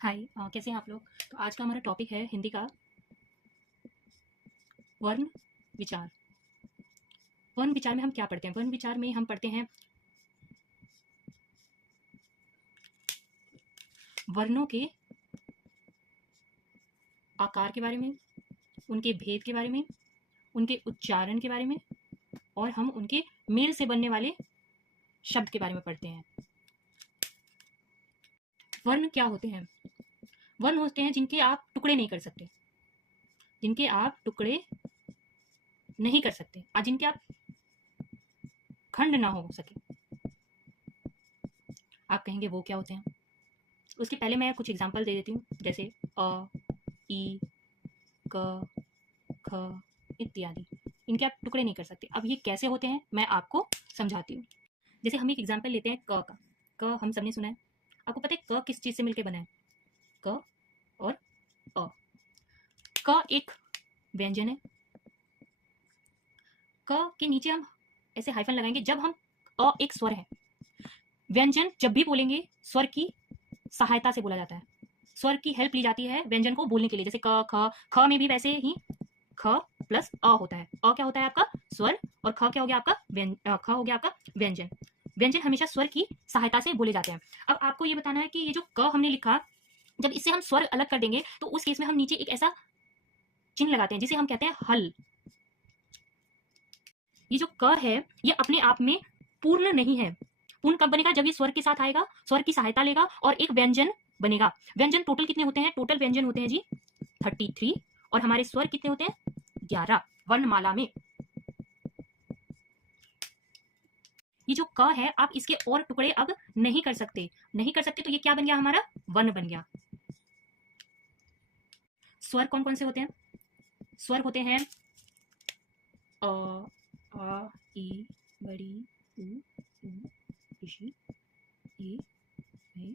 हाय कैसे हैं आप लोग। तो आज का हमारा टॉपिक है हिंदी का वर्ण विचार। वर्ण विचार में हम क्या पढ़ते हैं? वर्ण विचार में हम पढ़ते हैं वर्णों के आकार के बारे में, उनके भेद के बारे में, उनके उच्चारण के बारे में, और हम उनके मेल से बनने वाले शब्द के बारे में पढ़ते हैं। वर्ण क्या होते हैं? वर्ण होते हैं जिनके आप टुकड़े नहीं कर सकते, जिनके आप टुकड़े नहीं कर सकते और जिनके आप खंड ना हो सके। आप कहेंगे वो क्या होते हैं? उसके पहले मैं कुछ एग्जाम्पल दे देती हूँ, जैसे अ, ई, क, ख इत्यादि। इनके आप टुकड़े नहीं कर सकते। अब ये कैसे होते हैं मैं आपको समझाती हूँ। जैसे हम एक एग्जाम्पल लेते हैं क का। क हम सबने सुना है। आपको पता है क किस चीज़ से मिलकर बना है? क और अ। क एक व्यंजन है। क के नीचे हम ऐसे हाइफन लगाएंगे जब हम अ एक स्वर है। व्यंजन जब भी बोलेंगे स्वर की सहायता से बोला जाता है, स्वर की हेल्प ली जाती है व्यंजन को बोलने के लिए। जैसे क ख में भी वैसे ही ख प्लस अ होता है। अ क्या होता है आपका स्वर, और ख क्या हो गया आपका ख हो गया आपका व्यंजन। व्यंजन हमेशा स्वर की सहायता से बोले जाते हैं। अब आपको ये बताना है कि ये जो क हमने लिखा, जब इससे हम स्वर अलग कर देंगे तो उस केस में हम नीचे एक ऐसा चिन्ह लगाते हैं जिसे हम कहते हैं हल। ये जो क है ये अपने आप में पूर्ण नहीं है। पूर्ण कब बनेगा? जब ये स्वर के साथ आएगा, स्वर की सहायता लेगा और एक व्यंजन बनेगा। व्यंजन टोटल कितने होते हैं? टोटल व्यंजन होते हैं जी 33, और हमारे स्वर कितने होते हैं? 11 वर्णमाला में। ये जो क है आप इसके और टुकड़े अब नहीं कर सकते। नहीं कर सकते तो ये क्या बन गया? हमारा वर्ण बन गया। स्वर कौन कौन से होते हैं? स्वर होते हैं अ, आ, ई, बड़ी, उ, ऋषि, ए, ए,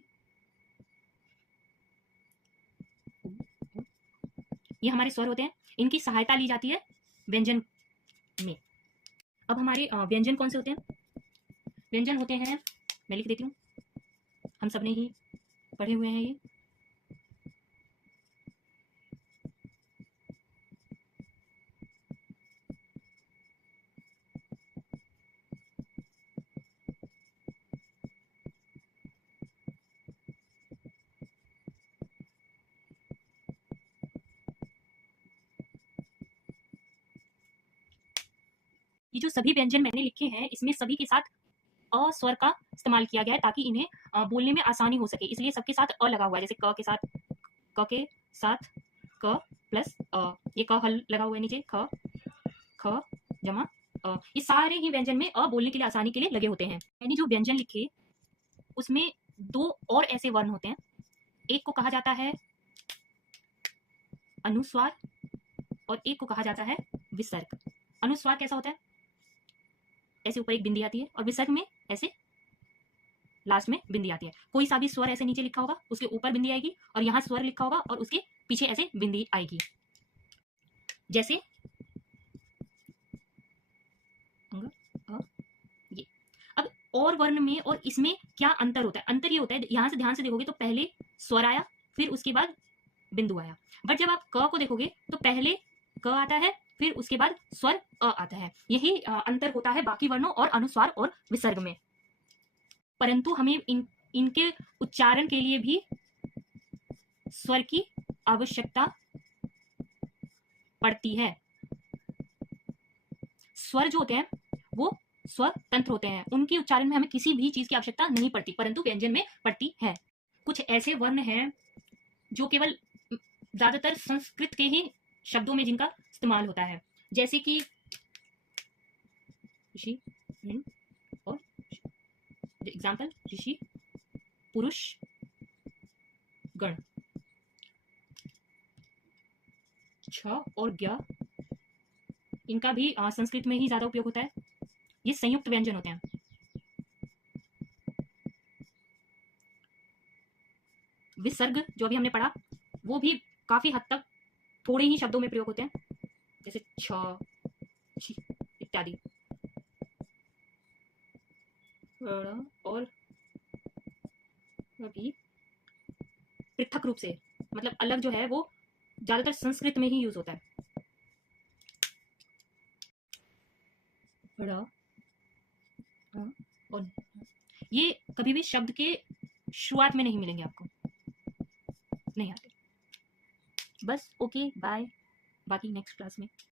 उ, उ। ये हमारे स्वर होते हैं। इनकी सहायता ली जाती है व्यंजन में। अब हमारे व्यंजन कौन से होते हैं? व्यंजन होते हैं, मैं लिख देती हूँ, हम सबने ही पढ़े हुए हैं ये। ये जो सभी व्यंजन मैंने लिखे हैं इसमें सभी के साथ अ स्वर का इस्तेमाल किया गया है ताकि इन्हें बोलने में आसानी हो सके, इसलिए सबके साथ अ लगा हुआ है। जैसे क के साथ, क के साथ क प्लस अ, ये क हल लगा हुआ है नीचे, ख ख जमा अ। ये सारे ही व्यंजन में अ बोलने के लिए आसानी के लिए लगे होते हैं। मैंने जो व्यंजन लिखे उसमें दो और ऐसे वर्ण होते हैं। एक को कहा जाता है अनुस्वार और एक को कहा जाता है विसर्ग। अनुस्वार कैसा होता है? ऐसे ऊपर एक बिंदी आती है, और विसर्ग में ऐसे लास्ट में बिंदी आती है। कोई सा भी स्वर ऐसे नीचे लिखा होगा उसके ऊपर बिंदी आएगी, और यहाँ स्वर लिखा होगा और उसके पीछे ऐसे बिंदी आएगी। जैसे अंग, अ, ये। अब और वर्ण में और इसमें क्या अंतर होता है? अंतर ये होता है, यहाँ से ध्यान से देखोगे तो पहले स्वर आया, फिर उसके बाद बिंदु आया। बट जब आप क को देखोगे तो पहले क आता है, फिर उसके बाद स्वर अ आता है। यही अंतर होता है बाकी वर्णों और अनुस्वार और विसर्ग में। परंतु हमें इनके उच्चारण के लिए भी स्वर की आवश्यकता पड़ती है। स्वर जो होते हैं वो स्वतंत्र होते हैं, उनके उच्चारण में हमें किसी भी चीज की आवश्यकता नहीं पड़ती, परंतु व्यंजन में पड़ती है। कुछ ऐसे वर्ण हैं जो केवल ज्यादातर संस्कृत के ही शब्दों में जिनका इस्तेमाल होता है, जैसे कि ऋषि और एग्जाम्पल ऋषि, पुरुष, गण। छ और ज्ञ इनका भी संस्कृत में ही ज्यादा उपयोग होता है। ये संयुक्त व्यंजन होते हैं। विसर्ग जो अभी हमने पढ़ा वो भी काफी हद तक थोड़े ही शब्दों में प्रयोग होते हैं, जैसे छ, छी इत्यादि। और अभी पृथक रूप से, मतलब अलग जो है वो ज्यादातर संस्कृत में ही यूज होता है। बड़ा और ये कभी भी शब्द के शुरुआत में नहीं मिलेंगे आपको, नहीं आते। बस ओके बाय, बाकी नेक्स्ट क्लास में।